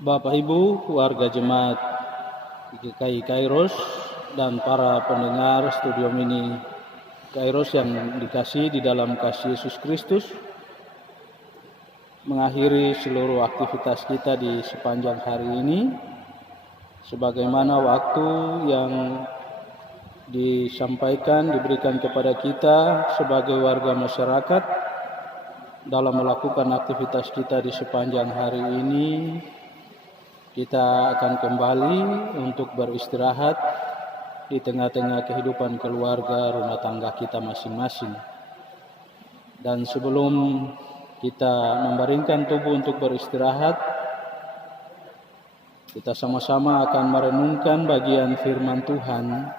Bapak Ibu, warga jemaat GKI Kairos dan para pendengar Studio Mini Kairos yang dikasihi di dalam kasih Yesus Kristus, mengakhiri seluruh aktivitas kita di sepanjang hari ini, sebagaimana waktu yang diberikan kepada kita sebagai warga masyarakat dalam melakukan aktivitas kita di sepanjang hari ini. Kita akan kembali untuk beristirahat di tengah-tengah kehidupan keluarga rumah tangga kita masing-masing. Dan sebelum kita membaringkan tubuh untuk beristirahat, kita sama-sama akan merenungkan bagian firman Tuhan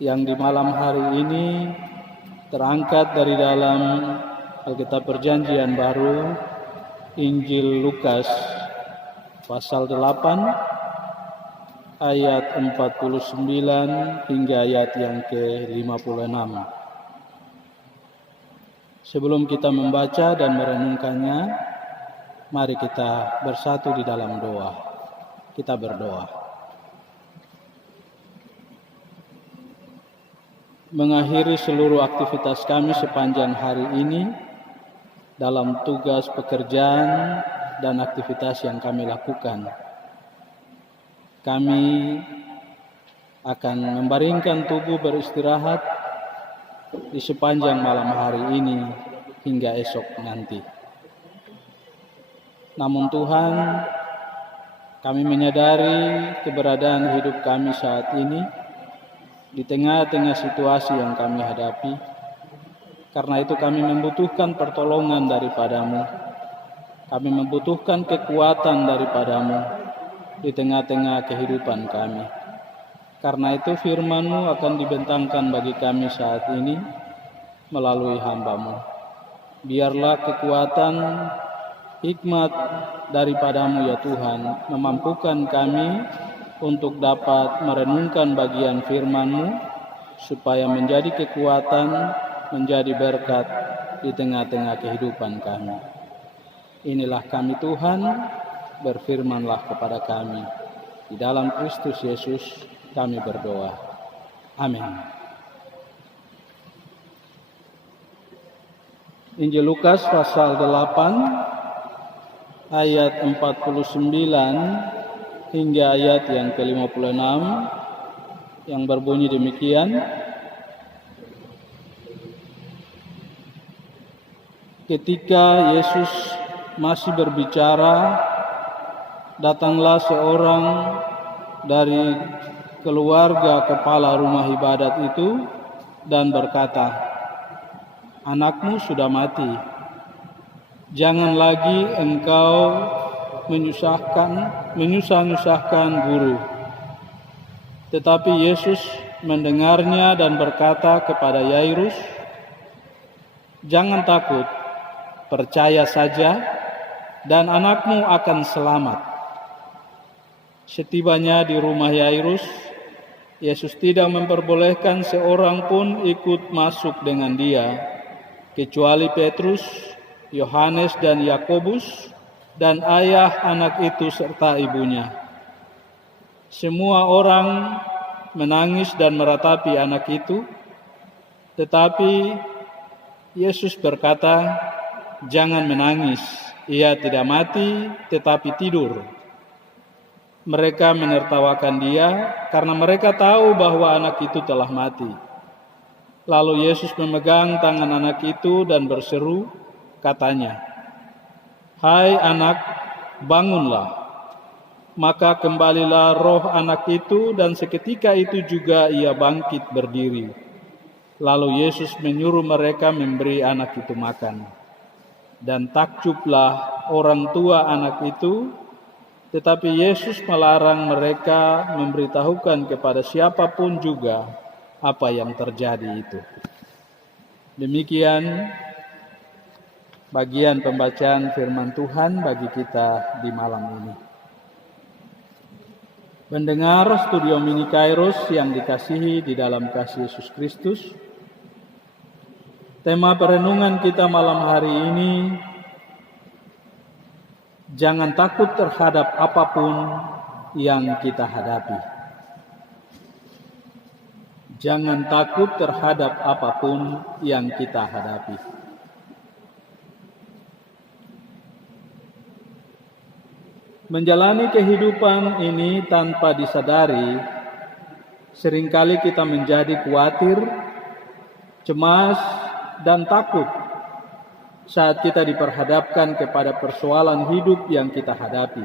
yang di malam hari ini terangkat dari dalam Alkitab Perjanjian Baru, Injil Lukas pasal 8 ayat 49 hingga ayat yang ke-56. Sebelum kita membaca dan merenungkannya, mari kita bersatu di dalam doa. Kita berdoa. Mengakhiri seluruh aktivitas kami sepanjang hari ini dalam tugas pekerjaan dan aktivitas yang kami lakukan. Kami akan membaringkan tubuh beristirahat di sepanjang malam hari ini hingga esok nanti. Namun Tuhan, kami menyadari keberadaan hidup kami saat ini di tengah-tengah situasi yang kami hadapi. Karena itu kami membutuhkan pertolongan daripadamu. Kami membutuhkan kekuatan daripadamu di tengah-tengah kehidupan kami. Karena itu firman-Mu akan dibentangkan bagi kami saat ini melalui hamba-Mu. Biarlah kekuatan, hikmat daripadamu ya Tuhan, memampukan kami untuk dapat merenungkan bagian firman-Mu, supaya menjadi kekuatan, menjadi berkat di tengah-tengah kehidupan kami. Inilah kami Tuhan, berfirmanlah kepada kami. Di dalam Kristus Yesus kami berdoa. Amin. Injil Lukas pasal 8 ayat 49 hingga ayat yang ke-56 yang berbunyi demikian. Ketika Yesus masih berbicara, datanglah seorang dari keluarga kepala rumah ibadat itu dan berkata, "Anakmu sudah mati. Jangan lagi engkau menyusah-nyusahkan guru." Tetapi Yesus mendengarnya dan berkata kepada Yairus, "Jangan takut, percaya saja dan anakmu akan selamat." Setibanya di rumah Yairus, Yesus tidak memperbolehkan seorang pun ikut masuk dengan dia, kecuali Petrus, Yohanes dan Yakobus, dan ayah anak itu serta ibunya. Semua orang menangis dan meratapi anak itu, tetapi Yesus berkata, "Jangan menangis, ia tidak mati tetapi tidur." Mereka menertawakan dia karena mereka tahu bahwa anak itu telah mati. Lalu Yesus memegang tangan anak itu dan berseru, katanya, "Hai anak, bangunlah." Maka kembalilah roh anak itu dan seketika itu juga ia bangkit berdiri. Lalu Yesus menyuruh mereka memberi anak itu makan. Dan takjublah orang tua anak itu, tetapi Yesus melarang mereka memberitahukan kepada siapapun juga apa yang terjadi itu. Demikian bagian pembacaan firman Tuhan bagi kita di malam ini. Pendengar Studio Mini Kairos yang dikasihi di dalam kasih Yesus Kristus, tema perenungan kita malam hari ini Jangan takut terhadap apapun yang kita hadapi. Jangan takut terhadap apapun yang kita hadapi. Menjalani kehidupan ini tanpa disadari, seringkali kita menjadi khawatir, cemas, dan takut saat kita diperhadapkan kepada persoalan hidup yang kita hadapi.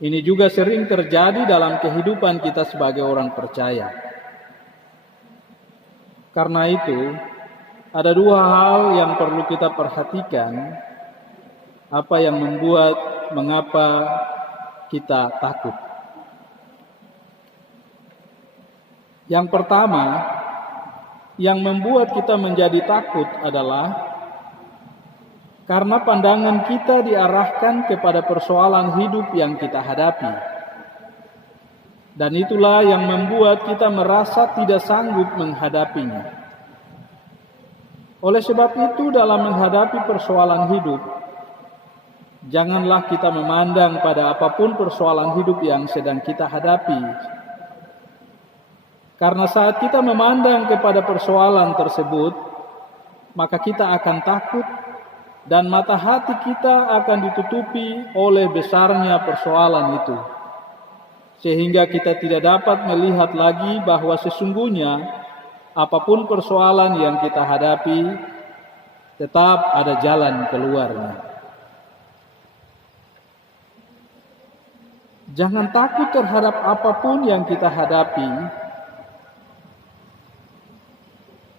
Ini juga sering terjadi dalam kehidupan kita sebagai orang percaya. Karena itu, ada dua hal yang perlu kita perhatikan, apa yang mengapa kita takut. Yang pertama, yang membuat kita menjadi takut adalah karena pandangan kita diarahkan kepada persoalan hidup yang kita hadapi. Dan itulah yang membuat kita merasa tidak sanggup menghadapinya. Oleh sebab itu, dalam menghadapi persoalan hidup, janganlah kita memandang pada apapun persoalan hidup yang sedang kita hadapi. Karena saat kita memandang kepada persoalan tersebut, maka kita akan takut dan mata hati kita akan ditutupi oleh besarnya persoalan itu. Sehingga kita tidak dapat melihat lagi bahwa sesungguhnya apapun persoalan yang kita hadapi, tetap ada jalan keluarnya. Jangan takut terhadap apapun yang kita hadapi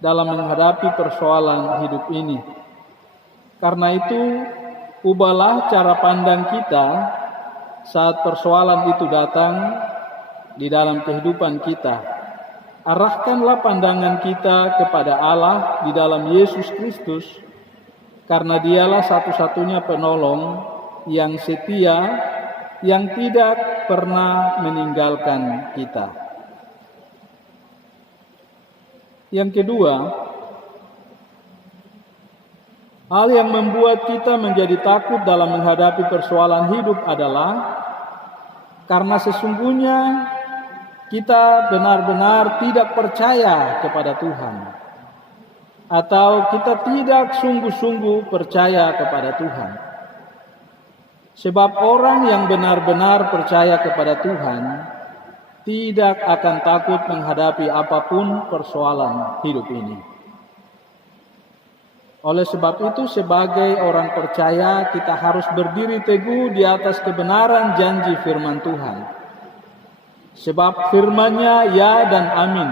dalam menghadapi persoalan hidup ini. Karena itu, ubahlah cara pandang kita saat persoalan itu datang di dalam kehidupan kita. Arahkanlah pandangan kita kepada Allah di dalam Yesus Kristus, karena Dialah satu-satunya penolong yang setia, yang tidak pernah meninggalkan kita. Yang kedua, hal yang membuat kita menjadi takut dalam menghadapi persoalan hidup adalah karena sesungguhnya kita benar-benar tidak percaya kepada Tuhan, atau kita tidak sungguh-sungguh percaya kepada Tuhan. Sebab orang yang benar-benar percaya kepada Tuhan tidak akan takut menghadapi apapun persoalan hidup ini. Oleh sebab itu, sebagai orang percaya, kita harus berdiri teguh di atas kebenaran janji firman Tuhan. Sebab firman-Nya ya dan amin.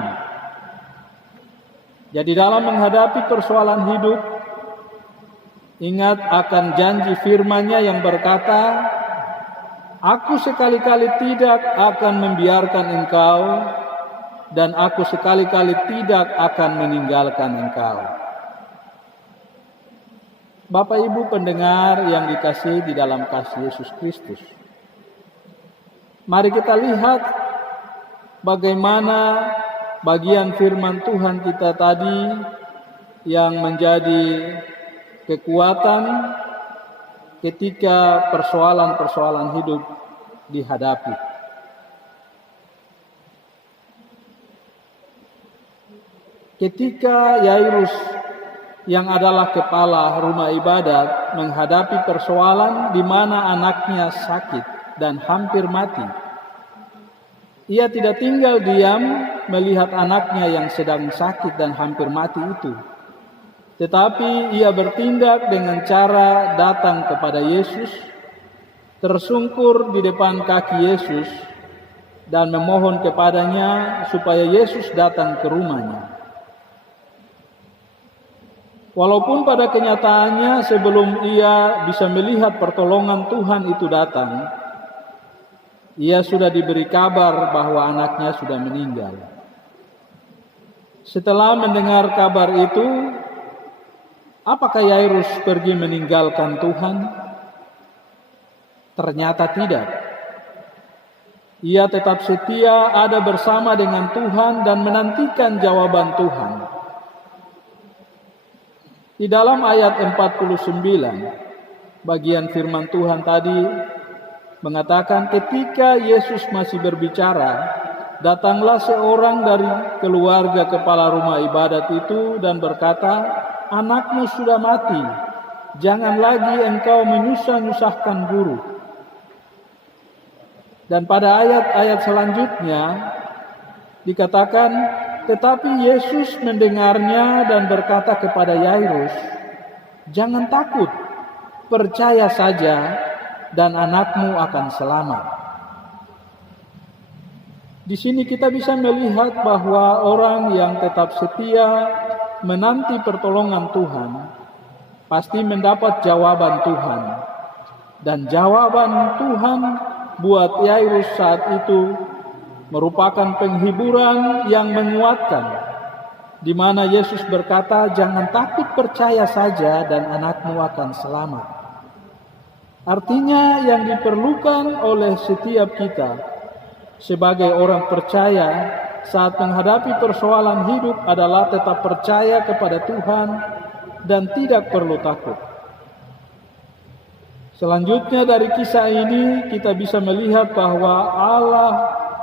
Jadi dalam menghadapi persoalan hidup, ingat akan janji firman-Nya yang berkata, Aku sekali-kali tidak akan membiarkan engkau, dan aku sekali-kali tidak akan meninggalkan engkau. Bapak Ibu pendengar yang dikasihi di dalam kasih Yesus Kristus, mari kita lihat bagaimana bagian firman Tuhan kita tadi yang menjadi kekuatan ketika persoalan-persoalan hidup dihadapi. Ketika Yairus yang adalah kepala rumah ibadat menghadapi persoalan di mana anaknya sakit dan hampir mati, ia tidak tinggal diam melihat anaknya yang sedang sakit dan hampir mati itu. Tetapi ia bertindak dengan cara datang kepada Yesus, tersungkur di depan kaki Yesus, dan memohon kepadanya supaya Yesus datang ke rumahnya. Walaupun pada kenyataannya sebelum ia bisa melihat pertolongan Tuhan itu datang, ia sudah diberi kabar bahwa anaknya sudah meninggal. Setelah mendengar kabar itu, apakah Yairus pergi meninggalkan Tuhan? Ternyata tidak. Ia tetap setia ada bersama dengan Tuhan dan menantikan jawaban Tuhan. Di dalam ayat 49, bagian firman Tuhan tadi mengatakan ketika Yesus masih berbicara, datanglah seorang dari keluarga kepala rumah ibadat itu dan berkata, "Anakmu sudah mati, jangan lagi engkau menyusah-nyusahkan guru." Dan pada ayat-ayat selanjutnya dikatakan, tetapi Yesus mendengarnya dan berkata kepada Yairus, "Jangan takut, percaya saja dan anakmu akan selamat." Di sini kita bisa melihat bahwa orang yang tetap setia menanti pertolongan Tuhan pasti mendapat jawaban Tuhan. Dan jawaban Tuhan buat Yairus saat itu merupakan penghiburan yang menguatkan, di mana Yesus berkata, "Jangan takut, percaya saja dan anakmu akan selamat." Artinya yang diperlukan oleh setiap kita sebagai orang percaya saat menghadapi persoalan hidup adalah tetap percaya kepada Tuhan dan tidak perlu takut. Selanjutnya dari kisah ini kita bisa melihat bahwa Allah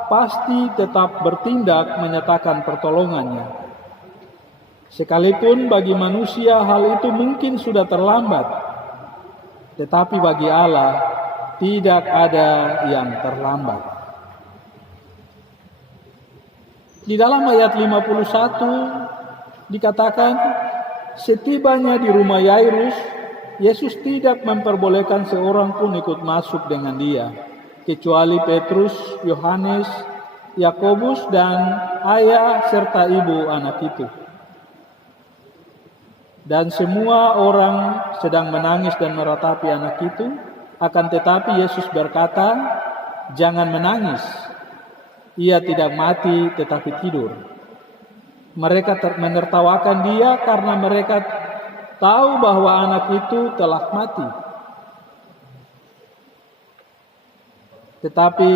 pasti tetap bertindak menyatakan pertolongannya. Sekalipun bagi manusia hal itu mungkin sudah terlambat, tetapi bagi Allah tidak ada yang terlambat. Di dalam ayat 51 dikatakan, setibanya di rumah Yairus, Yesus tidak memperbolehkan seorang pun ikut masuk dengan dia, kecuali Petrus, Yohanes, Yakobus, dan ayah serta ibu anak itu. Dan semua orang sedang menangis dan meratapi anak itu, akan tetapi Yesus berkata, "Jangan menangis, ia tidak mati tetapi tidur." Mereka menertawakan dia karena mereka tahu bahwa anak itu telah mati. Tetapi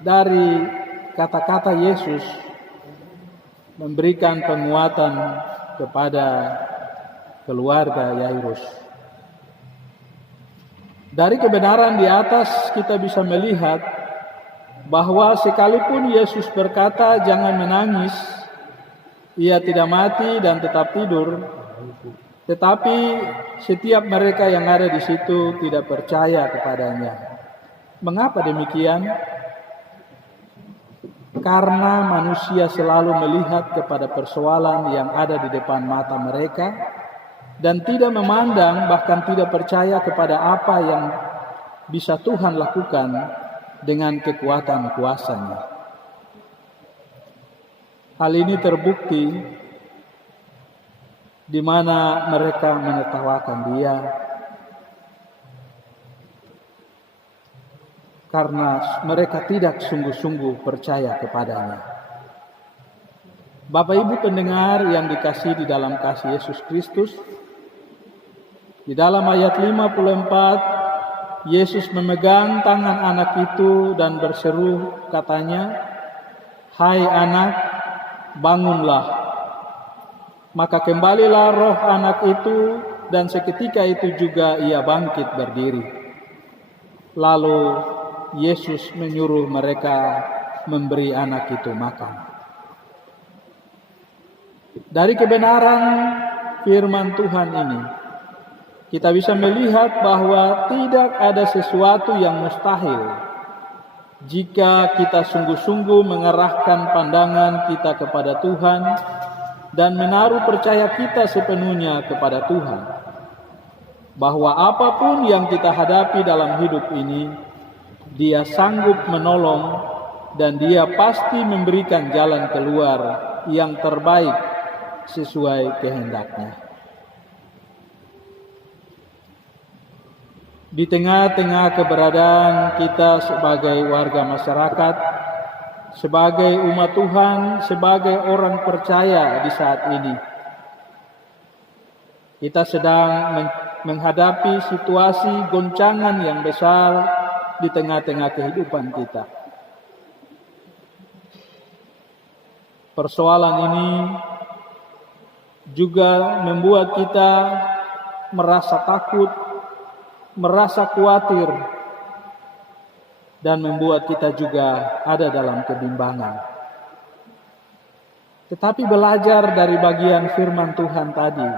dari kata-kata Yesus memberikan penguatan kepada keluarga Yairus. Dari kebenaran di atas kita bisa melihat bahwa sekalipun Yesus berkata jangan menangis, ia tidak mati dan tetap tidur, tetapi setiap mereka yang ada di situ tidak percaya kepadanya. Mengapa demikian? Karena manusia selalu melihat kepada persoalan yang ada di depan mata mereka dan tidak memandang, bahkan tidak percaya kepada apa yang bisa Tuhan lakukan dengan kekuatan kuasa-Nya. Hal ini terbukti di mana mereka menertawakan dia karena mereka tidak sungguh-sungguh percaya kepadanya. Bapak Ibu pendengar yang dikasihi di dalam kasih Yesus Kristus, di dalam ayat 54, Yesus memegang tangan anak itu dan berseru, katanya, "Hai anak, bangunlah." Maka kembalilah roh anak itu dan seketika itu juga ia bangkit berdiri. Lalu Yesus menyuruh mereka memberi anak itu makan. Dari kebenaran firman Tuhan ini, kita bisa melihat bahwa tidak ada sesuatu yang mustahil jika kita sungguh-sungguh mengarahkan pandangan kita kepada Tuhan dan menaruh percaya kita sepenuhnya kepada Tuhan. Bahwa apapun yang kita hadapi dalam hidup ini, Dia sanggup menolong dan Dia pasti memberikan jalan keluar yang terbaik sesuai kehendak-Nya. Di tengah-tengah keberadaan kita sebagai warga masyarakat, sebagai umat Tuhan, sebagai orang percaya di saat ini, kita sedang menghadapi situasi goncangan yang besar di tengah-tengah kehidupan kita. Persoalan ini juga membuat kita merasa takut, merasa khawatir, dan membuat kita juga ada dalam kebimbangan. Tetapi belajar dari bagian firman Tuhan tadi,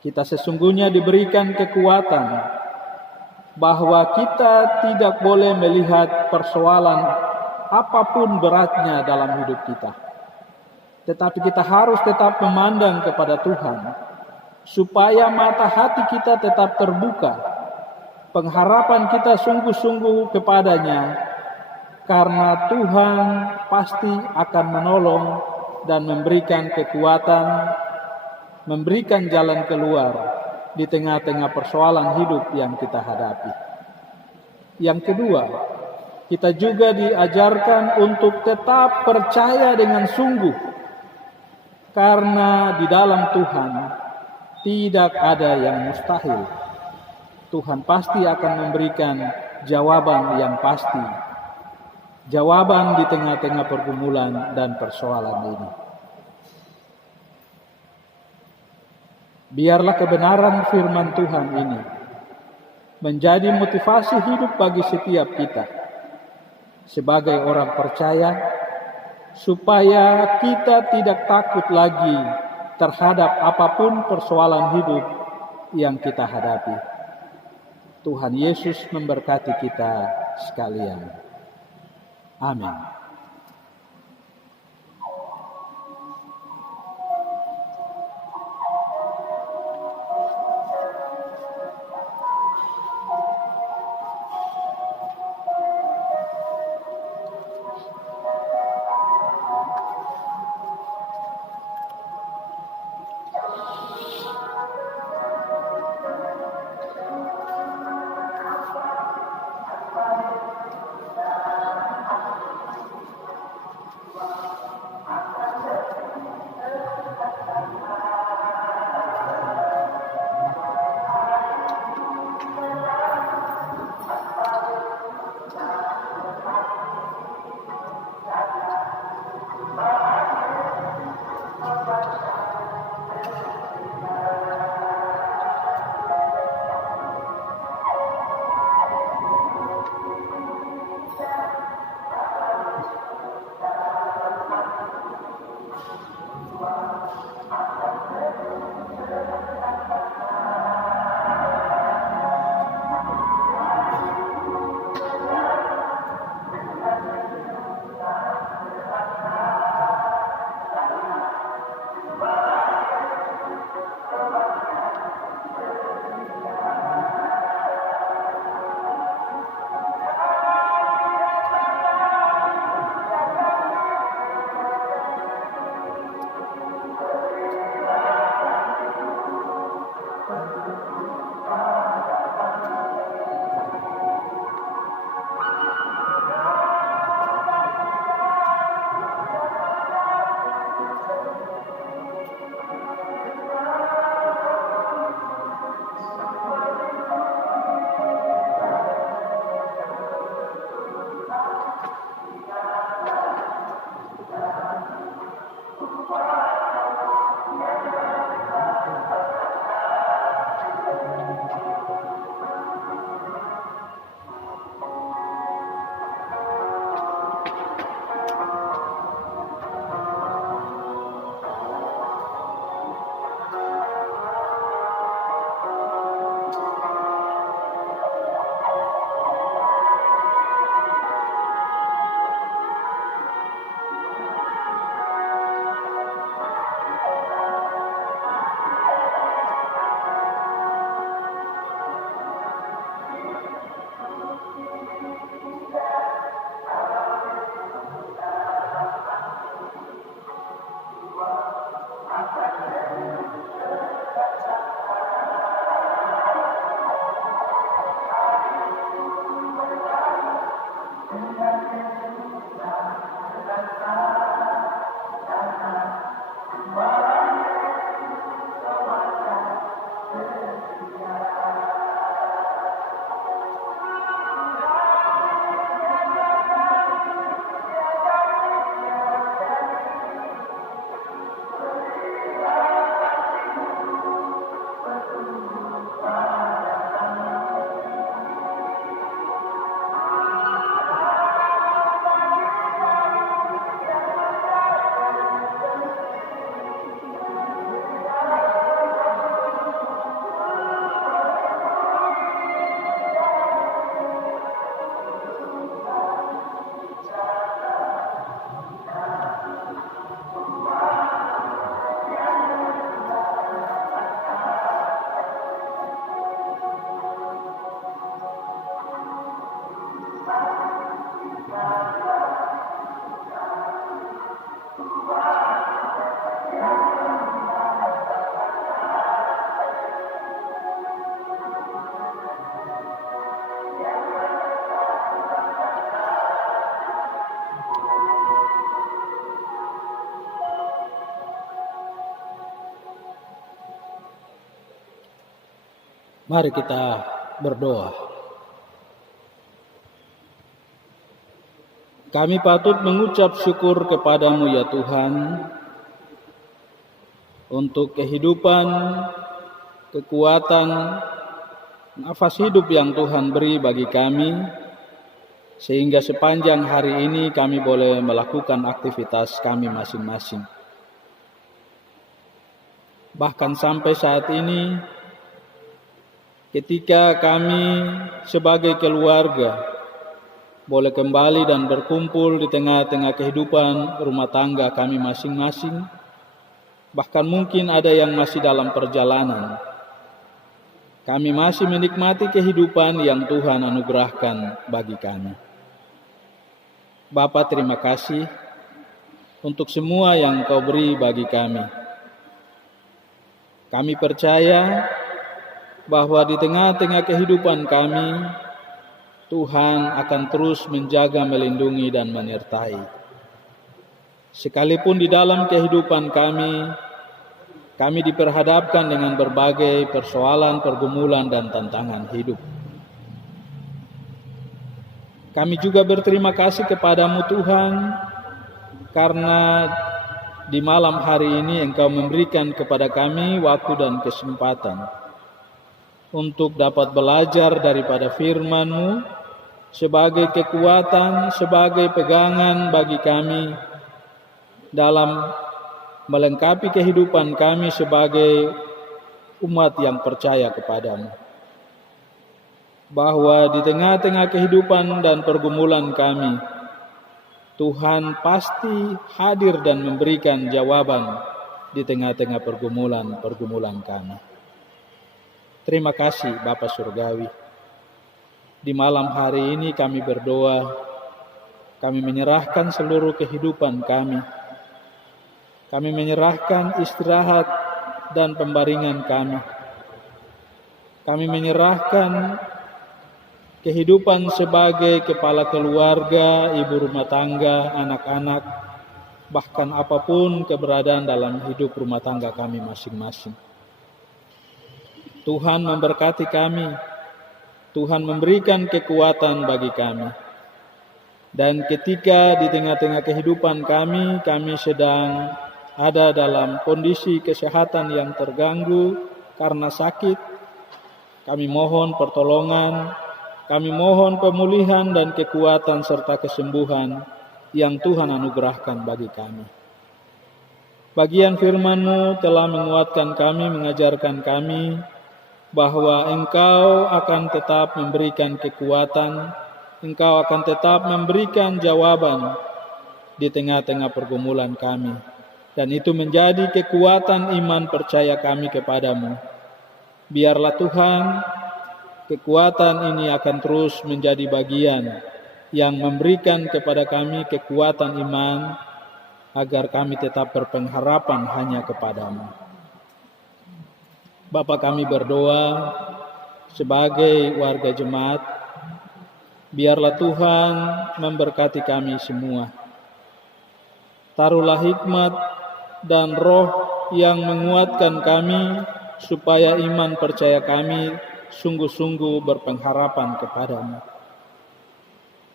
kita sesungguhnya diberikan kekuatan bahwa kita tidak boleh melihat persoalan apapun beratnya dalam hidup kita. Tetapi kita harus tetap memandang kepada Tuhan, supaya mata hati kita tetap terbuka, pengharapan kita sungguh-sungguh kepadanya, karena Tuhan pasti akan menolong dan memberikan kekuatan, memberikan jalan keluar di tengah-tengah persoalan hidup yang kita hadapi. Yang kedua, kita juga diajarkan untuk tetap percaya dengan sungguh, karena di dalam Tuhan tidak ada yang mustahil. Tuhan pasti akan memberikan jawaban yang pasti, jawaban di tengah-tengah pergumulan dan persoalan ini. Biarlah kebenaran firman Tuhan ini menjadi motivasi hidup bagi setiap kita sebagai orang percaya, supaya kita tidak takut lagi terhadap apapun persoalan hidup yang kita hadapi. Tuhan Yesus memberkati kita sekalian. Amin. Mari kita berdoa. Kami patut mengucap syukur kepadamu ya Tuhan untuk kehidupan, kekuatan, nafas hidup yang Tuhan beri bagi kami, sehingga sepanjang hari ini kami boleh melakukan aktivitas kami masing-masing. Bahkan sampai saat ini, ketika kami sebagai keluarga boleh kembali dan berkumpul di tengah-tengah kehidupan rumah tangga kami masing-masing, bahkan mungkin ada yang masih dalam perjalanan, kami masih menikmati kehidupan yang Tuhan anugerahkan bagi kami. Bapa, terima kasih untuk semua yang Kau beri bagi kami. Kami percaya bahwa di tengah-tengah kehidupan kami, Tuhan akan terus menjaga, melindungi, dan menyertai. Sekalipun di dalam kehidupan kami diperhadapkan dengan berbagai persoalan, pergumulan, dan tantangan hidup. Kami juga berterima kasih kepadamu Tuhan, karena di malam hari ini Engkau memberikan kepada kami waktu dan kesempatan untuk dapat belajar daripada firman-Mu sebagai kekuatan, sebagai pegangan bagi kami dalam melengkapi kehidupan kami sebagai umat yang percaya kepadamu. Bahwa di tengah-tengah kehidupan dan pergumulan kami, Tuhan pasti hadir dan memberikan jawaban di tengah-tengah pergumulan kami. Terima kasih Bapa Surgawi. Di malam hari ini kami berdoa, kami menyerahkan seluruh kehidupan kami. Kami menyerahkan istirahat dan pembaringan kami. Kami menyerahkan kehidupan sebagai kepala keluarga, ibu rumah tangga, anak-anak, bahkan apapun keberadaan dalam hidup rumah tangga kami masing-masing. Tuhan memberkati kami, Tuhan memberikan kekuatan bagi kami. Dan ketika di tengah-tengah kehidupan kami sedang ada dalam kondisi kesehatan yang terganggu karena sakit, kami mohon pertolongan, kami mohon pemulihan dan kekuatan serta kesembuhan yang Tuhan anugerahkan bagi kami. Bagian firman-Mu telah menguatkan kami, mengajarkan kami bahwa Engkau akan tetap memberikan kekuatan, Engkau akan tetap memberikan jawaban di tengah-tengah pergumulan kami. Dan itu menjadi kekuatan iman percaya kami kepadamu. Biarlah Tuhan, kekuatan ini akan terus menjadi bagian yang memberikan kepada kami kekuatan iman, agar kami tetap berpengharapan hanya kepadamu. Bapa, kami berdoa sebagai warga jemaat, biarlah Tuhan memberkati kami semua. Taruhlah hikmat dan roh yang menguatkan kami, supaya iman percaya kami sungguh-sungguh berpengharapan kepadamu.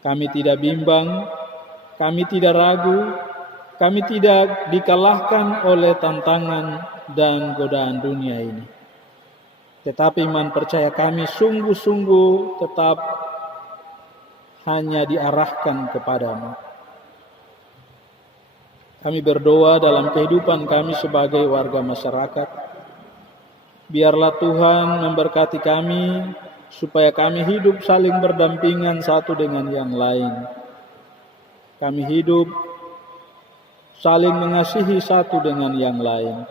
Kami tidak bimbang, kami tidak ragu, kami tidak dikalahkan oleh tantangan dan godaan dunia ini. Tetapi iman percaya kami sungguh-sungguh tetap hanya diarahkan kepadamu. Kami berdoa dalam kehidupan kami sebagai warga masyarakat. Biarlah Tuhan memberkati kami, supaya kami hidup saling berdampingan satu dengan yang lain. Kami hidup saling mengasihi satu dengan yang lain.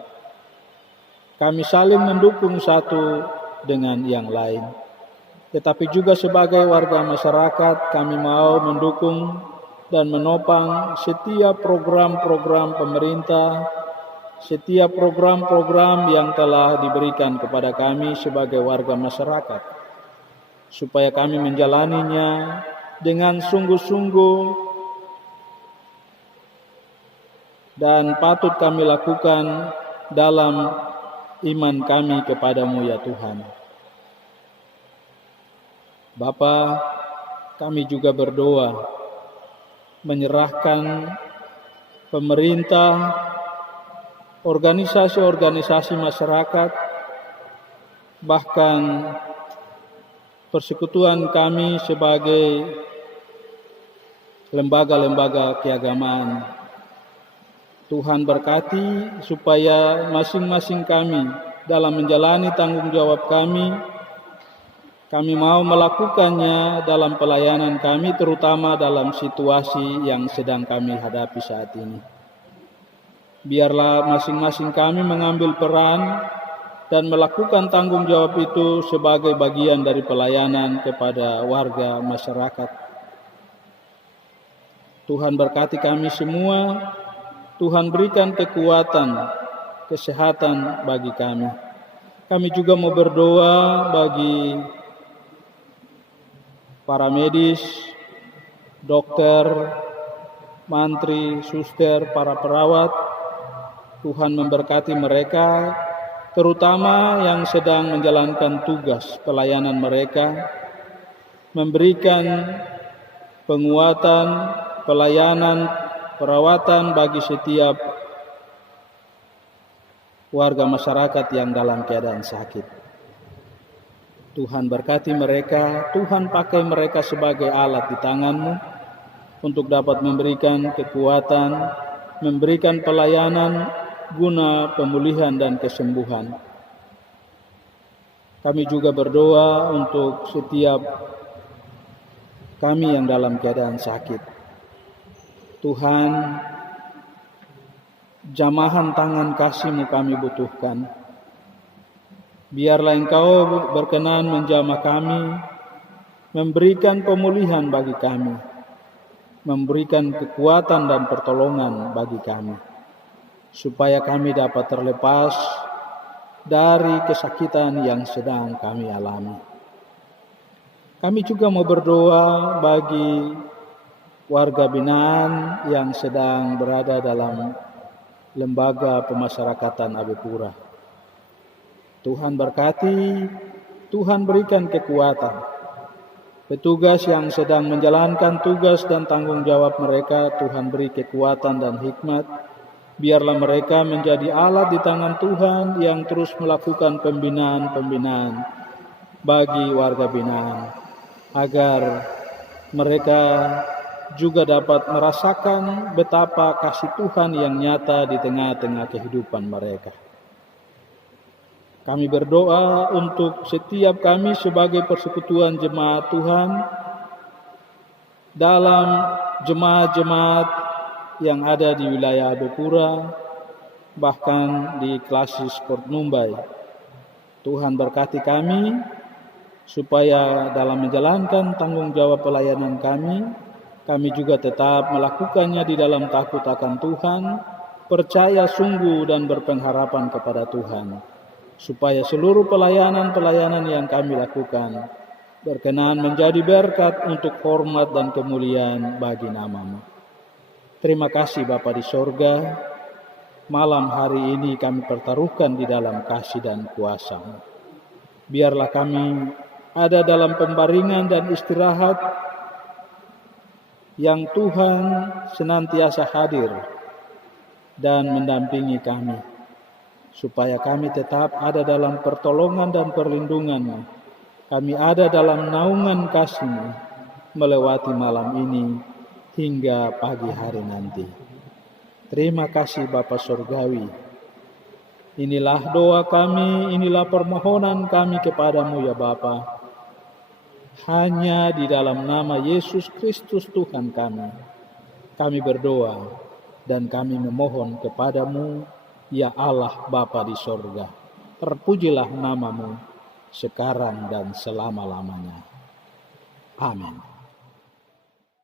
Kami saling mendukung satu dengan yang lain. Tetapi juga sebagai warga masyarakat, kami mau mendukung dan menopang setiap program-program pemerintah, setiap program-program yang telah diberikan kepada kami sebagai warga masyarakat, supaya kami menjalaninya dengan sungguh-sungguh dan patut kami lakukan dalam iman kami kepadamu ya Tuhan. Bapa, kami juga berdoa menyerahkan pemerintah, organisasi-organisasi masyarakat, bahkan persekutuan kami sebagai lembaga-lembaga keagamaan. Tuhan berkati supaya masing-masing kami dalam menjalani tanggung jawab kami mau melakukannya dalam pelayanan kami, terutama dalam situasi yang sedang kami hadapi saat ini. Biarlah masing-masing kami mengambil peran dan melakukan tanggung jawab itu sebagai bagian dari pelayanan kepada warga masyarakat. Tuhan berkati kami semua, Tuhan berikan kekuatan, kesehatan bagi kami. Kami juga mau berdoa bagi para medis, dokter, mantri, suster, para perawat. Tuhan memberkati mereka, terutama yang sedang menjalankan tugas pelayanan mereka, memberikan penguatan, pelayanan, perawatan bagi setiap warga masyarakat yang dalam keadaan sakit. Tuhan berkati mereka, Tuhan pakai mereka sebagai alat di tangan-Mu untuk dapat memberikan kekuatan, memberikan pelayanan guna pemulihan dan kesembuhan. Kami juga berdoa untuk setiap kami yang dalam keadaan sakit. Tuhan, jamahan tangan kasih-Mu kami butuhkan. Biarlah Engkau berkenan menjamah kami, memberikan pemulihan bagi kami, memberikan kekuatan dan pertolongan bagi kami, supaya kami dapat terlepas dari kesakitan yang sedang kami alami. Kami juga mau berdoa bagi warga binaan yang sedang berada dalam lembaga pemasyarakatan Abe Pura. Tuhan berkati, Tuhan berikan kekuatan. Petugas yang sedang menjalankan tugas dan tanggung jawab mereka, Tuhan beri kekuatan dan hikmat. Biarlah mereka menjadi alat di tangan Tuhan yang terus melakukan pembinaan-pembinaan bagi warga binaan, agar mereka juga dapat merasakan betapa kasih Tuhan yang nyata di tengah-tengah kehidupan mereka. Kami berdoa untuk setiap kami sebagai persekutuan jemaat Tuhan, dalam jemaat-jemaat yang ada di wilayah Abe Pura, bahkan di Klasis Port Numbai. Tuhan berkati kami, supaya dalam menjalankan tanggung jawab pelayanan kami juga tetap melakukannya di dalam takut akan Tuhan, percaya sungguh dan berpengharapan kepada Tuhan, supaya seluruh pelayanan-pelayanan yang kami lakukan berkenan menjadi berkat untuk hormat dan kemuliaan bagi nama-Mu. Terima kasih Bapa di sorga, malam hari ini kami pertaruhkan di dalam kasih dan kuasa-Mu. Biarlah kami ada dalam pembaringan dan istirahat yang Tuhan senantiasa hadir dan mendampingi kami, supaya kami tetap ada dalam pertolongan dan perlindungan-Mu. Kami ada dalam naungan kasih-Mu melewati malam ini hingga pagi hari nanti. Terima kasih Bapa Surgawi. Inilah doa kami, inilah permohonan kami kepadamu ya Bapa. Hanya di dalam nama Yesus Kristus Tuhan kami berdoa dan kami memohon kepadamu, ya Allah Bapa di sorga. Terpujilah nama-Mu sekarang dan selama-lamanya. Amin.